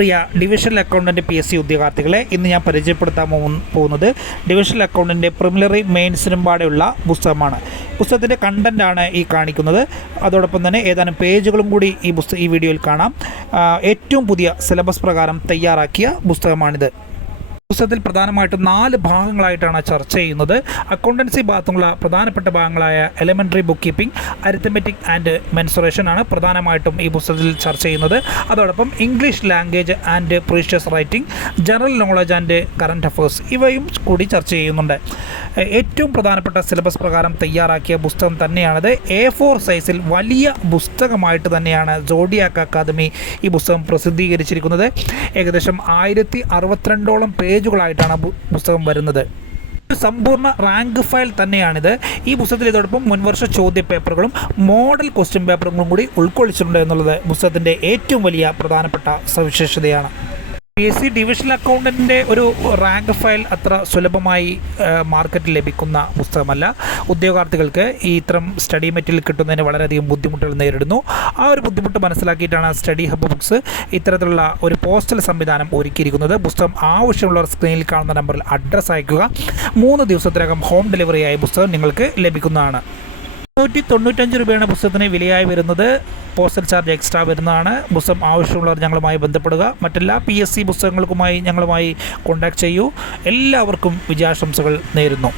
പ്രിയ divisional accountant PSC ഉദ്യോഗാർത്ഥികളെ, ഇന്ന് ഞാൻ പരിചയപ്പെടുത്താൻ പോകുന്നത് ഡിവിഷണൽ അക്കൗണ്ടൻറ്റ് പ്രിലിമിനറി മെയിൻസിനും പാടെയുള്ള പുസ്തകമാണ്. പുസ്തകത്തിൻ്റെ കണ്ടൻറ്റാണ് ഈ കാണിക്കുന്നത്. അതോടൊപ്പം തന്നെ ഏതാനും പേജുകളും കൂടി ഈ വീഡിയോയിൽ കാണാം. ഏറ്റവും പുതിയ സിലബസ് പ്രകാരം തയ്യാറാക്കിയ പുസ്തകമാണിത്. പുസ്തകത്തിൽ പ്രധാനമായിട്ടും 4 ഭാഗങ്ങളായിട്ടാണ് ചർച്ച ചെയ്യുന്നത്. അക്കൗണ്ടൻസി ഭാഗത്തുള്ള പ്രധാനപ്പെട്ട ഭാഗങ്ങളായ elementary book keeping, arithmetic and mensuration ആണ് പ്രധാനമായിട്ടും ഈ പുസ്തകത്തിൽ ചർച്ച ചെയ്യുന്നത്. അതോടൊപ്പം English language and precis writing, general knowledge and current affairs ഇവയും കൂടി ചർച്ച ചെയ്യുന്നുണ്ട്. ഏറ്റവും പ്രധാനപ്പെട്ട സിലബസ് പ്രകാരം തയ്യാറാക്കിയ പുസ്തകം തന്നെയാണിത്. A4 സൈസിൽ വലിയ പുസ്തകമായിട്ട് തന്നെയാണ് സോഡിയാക് അക്കാദമി ഈ പുസ്തകം പ്രസിദ്ധീകരിച്ചിരിക്കുന്നത്. ഏകദേശം 1062ഓളം പേജുകളായിട്ടാണ് പുസ്തകം വരുന്നത്. സമ്പൂർണ്ണ റാങ്ക് ഫയൽ തന്നെയാണിത്. ഈ പുസ്തകത്തിൽ ഇതോടൊപ്പം മുൻവർഷ ചോദ്യ പേപ്പറുകളും മോഡൽ ക്വസ്റ്റ്യൻ പേപ്പറുകളും കൂടി ഉൾക്കൊള്ളിച്ചിട്ടുണ്ട് എന്നുള്ളത് പുസ്തകത്തിൻ്റെ ഏറ്റവും വലിയ പ്രധാനപ്പെട്ട സവിശേഷതയാണ്. PSC ഡിവിഷണൽ അക്കൗണ്ടൻറ്റിൻ്റെ ഒരു റാങ്ക് ഫയൽ അത്ര സുലഭമായി മാർക്കറ്റിൽ ലഭിക്കുന്ന പുസ്തകമല്ല. ഉദ്യോഗാർത്ഥികൾക്ക് ഈ ഇത്തരം സ്റ്റഡി മെറ്റീരിയൽ കിട്ടുന്നതിന് വളരെയധികം ബുദ്ധിമുട്ടുകൾ നേരിടുന്നു. ആ ഒരു ബുദ്ധിമുട്ട് മനസ്സിലാക്കിയിട്ടാണ് സ്റ്റഡി ഹബ്ബ് ബുക്സ് ഇത്തരത്തിലുള്ള ഒരു പോസ്റ്റൽ സംവിധാനം ഒരുക്കിയിരിക്കുന്നത്. പുസ്തകം ആവശ്യമുള്ളവർ സ്ക്രീനിൽ കാണുന്ന നമ്പറിൽ അഡ്രസ്സ് അയക്കുക. 3 ദിവസത്തിനകം ഹോം ഡെലിവറിയായി പുസ്തകം നിങ്ങൾക്ക് ലഭിക്കുന്നതാണ്. 195 രൂപയാണ് പുസ്തകത്തിന് വിലയായി വരുന്നത്. പോസ്റ്റൽ ചാർജ് എക്സ്ട്രാ വരുന്നതാണ്. പുസ്തകം ആവശ്യമുള്ളവർ ഞങ്ങളുമായി ബന്ധപ്പെടുക. മറ്റെല്ലാ PSC പുസ്തകങ്ങൾക്കുമായി ഞങ്ങളുമായി കോൺടാക്ട് ചെയ്യൂ. എല്ലാവർക്കും വിജയാശംസകൾ നേരുന്നു.